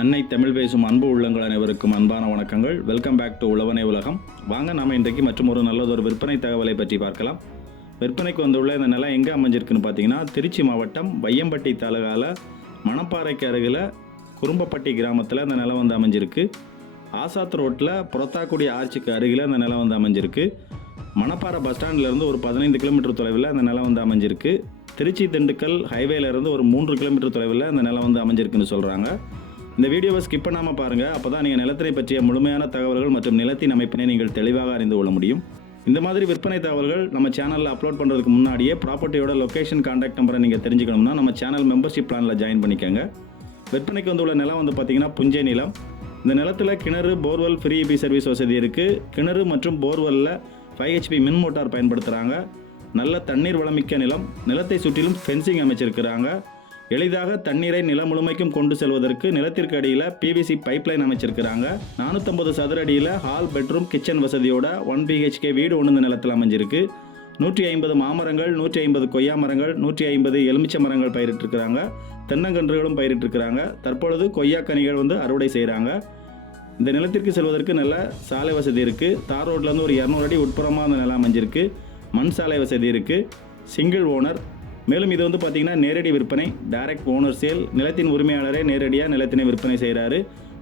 அன்னை தமிழ் பேசும் அன்பு உள்ளங்கள் அனைவருக்கும் அன்பான வணக்கங்கள். வெல்கம் பேக் டு உழவனை உலகம். வாங்க நாம இன்றைக்கு மற்றும் ஒரு நல்லதொரு விற்பனை தகவலை பற்றி பார்க்கலாம். விற்பனைக்கு வந்துள்ள இந்த நிலம் எங்கே அமைஞ்சிருக்குன்னு பார்த்தீங்கன்னா திருச்சி மாவட்டம் வையம்பட்டி தாலுகாவில் மணப்பாறைக்கு அருகில் குறும்பப்பட்டி கிராமத்தில் இந்த நிலம் வந்து அமைஞ்சிருக்கு. ஆசாத் ரோட்டில் புறத்தாக்குடி ஆர்ச்சிக்கு அருகில் இந்த நிலம் வந்து அமைஞ்சிருக்கு. மணப்பாறை பஸ் ஸ்டாண்ட்லேருந்து ஒரு பதினைந்து கிலோமீட்டர் தொலைவில் அந்த நிலம் வந்து அமைஞ்சிருக்கு. திருச்சி திண்டுக்கல் ஹைவேலேருந்து ஒரு மூன்று கிலோமீட்டர் தொலைவில் அந்த நிலம் வந்து அமைஞ்சிருக்குன்னு சொல்கிறாங்க இந்த வீடியோவை ஸ்கிப் பண்ணாமல் பாருங்கள் அப்போ தான் நீங்கள் நிலத்தினை பற்றிய முழுமையான தகவல்கள் மற்றும் நிலத்தின் அமைப்பினை நீங்கள் தெளிவாக அறிந்து கொள்ள முடியும். இந்த மாதிரி விற்பனை தகவல்கள் நம்ம சேனலில் அப்லோட் பண்ணுறதுக்கு முன்னாடியே ப்ராப்பர்ட்டியோட லொக்கேஷன் காண்டாக்ட் நம்பரை நீங்கள் தெரிஞ்சுக்கணும்னா நம்ம சேனல் மெம்பர்ஷிப் பிளானில் ஜாயின் பண்ணிக்கோங்க. விற்பனைக்கு வந்துள்ள நிலம் வந்து பார்த்தீங்கன்னா புஞ்சை நிலம். இந்த நிலத்தில் கிணறு போர்வெல் ஃப்ரீ இபி சர்வீஸ் வசதி இருக்குது கிணறு மற்றும் போர்வெல்லில் ஃபைவ் ஹெச்பி மின் மோட்டார் பயன்படுத்துகிறாங்க நல்ல தண்ணீர் வளமிக்க நிலம். நிலத்தை சுற்றிலும் ஃபென்சிங் அமைச்சிருக்கிறாங்க. எளிதாக தண்ணீரை நிலம் முழுமைக்கும் கொண்டு செல்வதற்கு நிலத்திற்கு அடியில் பிவிசி பைப்லைன் அமைச்சிருக்கிறாங்க. நானூற்றம்பது சதுர அடியில் ஹால் பெட்ரூம் கிச்சன் வசதியோட ஒன் பிஹெச்கே வீடு ஒன்று இந்த நிலத்தில் அமைஞ்சிருக்கு. நூற்றி ஐம்பது மாமரங்கள் நூற்றி ஐம்பது கொய்யா மரங்கள் நூற்றி ஐம்பது எலுமிச்சை மரங்கள் பயிரிட்டிருக்கிறாங்க. தென்னங்கன்றுகளும் பயிரிட்டிருக்கிறாங்க. தற்பொழுது கொய்யா கனிகள் வந்து அறுவடை செய்கிறாங்க இந்த நிலத்திற்கு செல்வதற்கு நல்ல சாலை வசதி இருக்குது தார் ரோட்லேருந்து ஒரு இரநூறு அடி உட்புறமாக அந்த நிலம் அமைஞ்சிருக்கு. மண் சாலை வசதி இருக்குது சிங்கிள் ஓனர் மேலும் இது வந்து பார்த்திங்கன்னா நேரடி விற்பனை டைரக்ட் ஓனர் சேல் நிலத்தின் உரிமையாளரே நேரடியாக நிலத்தினை விற்பனை செய்கிறாரு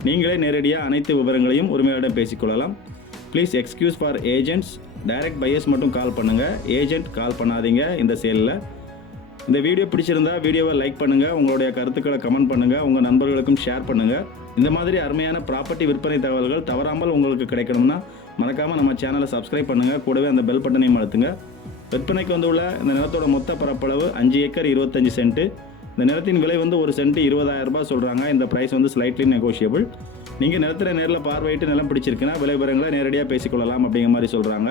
நீங்களே நேரடியாக அனைத்து விவரங்களையும் உரிமையாளரிடம் பேசிக்கொள்ளலாம். Please excuse for agents direct buyers மட்டும் கால் பண்ணுங்கள் ஏஜென்ட் கால் பண்ணாதீங்க இந்த சேலில் இந்த வீடியோ பிடிச்சிருந்தா வீடியோவை லைக் பண்ணுங்கள் உங்களுடைய கருத்துக்களை கமெண்ட் பண்ணுங்கள் உங்கள் நண்பர்களுக்கும் ஷேர் பண்ணுங்கள் இந்த மாதிரி அருமையான ப்ராப்பர்ட்டி விற்பனை தகவல்கள் தவறாமல் உங்களுக்கு கிடைக்கணும்னா மறக்காமல் நம்ம சேனலை சப்ஸ்கிரைப் பண்ணுங்கள் கூடவே அந்த பெல் பட்டனையும் அழுத்துங்க. விற்பனைக்கு வந்துள்ள இந்த நிலத்தோட மொத்த பரப்பளவு அஞ்சு ஏக்கர் இருபத்தஞ்சு சென்ட்டு. இந்த நிலத்தின் விலை வந்து ஒரு சென்ட் இருபதாயிரம் ரூபாய் சொல்கிறாங்க இந்த ப்ரைஸ் வந்து ஸ்லைட்லி நெகோஷியபிள் நீங்கள் நிலத்தில் நேரில் பார்வையிட்டு நிலம் பிடிச்சிருக்குன்னா விலைபரங்களை நேரடியாக பேசிக்கொள்ளலாம் அப்படிங்கிற மாதிரி சொல்கிறாங்க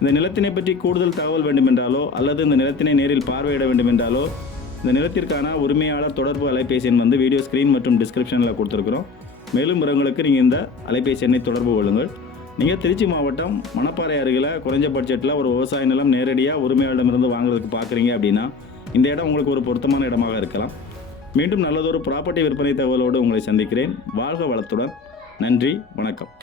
இந்த நிலத்தினை பற்றி கூடுதல் தகவல் வேண்டுமென்றாலோ அல்லது இந்த நிலத்தினை நேரில் பார்வையிட வேண்டுமென்றாலோ இந்த நிலத்திற்கான உரிமையாளர் தொடர்பு அலைபேசி எண் வந்து வீடியோ ஸ்க்ரீன் மற்றும் டிஸ்கிரிப்ஷனில் கொடுத்துருக்குறோம். மேலும் விவரங்களுக்கு நீங்கள் இந்த அலைபேசி எண்ணை தொடர்பு கொள்ளுங்கள். நீங்கள் திருச்சி மாவட்டம் மணப்பாறை அருகில் குறைஞ்ச பட்ஜெட்டில் ஒரு விவசாய நிலம் நேரடியாக உரிமையாளரிடமிருந்து வாங்குறதுக்கு பார்க்குறீங்க அப்படின்னா இந்த இடம் உங்களுக்கு ஒரு பொருத்தமான இடமாக இருக்கலாம். மீண்டும் நல்லதொரு ப்ராப்பர்ட்டி விற்பனை தகவலோடு உங்களை சந்திக்கிறேன். வாழ்க வளத்துடன். நன்றி வணக்கம்.